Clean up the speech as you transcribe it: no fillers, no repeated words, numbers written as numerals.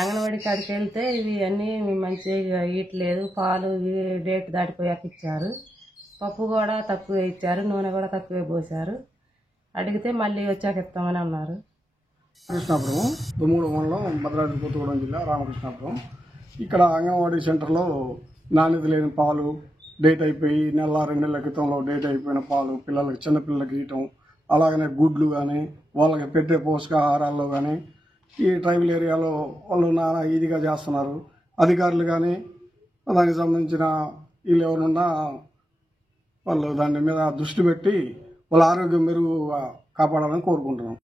అంగన్వాడీ కాడికి వెళ్తే ఇవి అన్నీ మంచిగా ఇయట్లేదు, పాలు ఇవి డేట్ దాటిపోయాక ఇచ్చారు, పప్పు కూడా తక్కువ ఇచ్చారు, నూనె కూడా తక్కువే పోసారు. అడిగితే మళ్ళీ వచ్చాక ఇస్తామని అన్నారు. కృష్ణాపురం దుమ్మూడు మండలం భద్రాద్రి కొత్తగూడెం జిల్లా రామకృష్ణాపురం. ఇక్కడ అంగన్వాడీ సెంటర్లో నాణ్యత లేని పాలు డేట్ అయిపోయి నెల 2 నెలల క్రితంలో డేట్ అయిపోయిన పాలు పిల్లలకి చిన్నపిల్లలకి ఇవ్వటం, అలాగనే గుడ్లు కానీ వాళ్ళకి పెట్టే పోషకాహారాల్లో కానీ ఈ ట్రైబల్ ఏరియాలో వాళ్ళు నానా ఇదిగా చేస్తున్నారు. అధికారులు కానీ దానికి సంబంధించిన వీళ్ళు ఎవరున్నా వాళ్ళు దాని మీద దృష్టి పెట్టి వాళ్ళ ఆరోగ్యం మెరుగు కాపాడాలని కోరుకుంటున్నాం.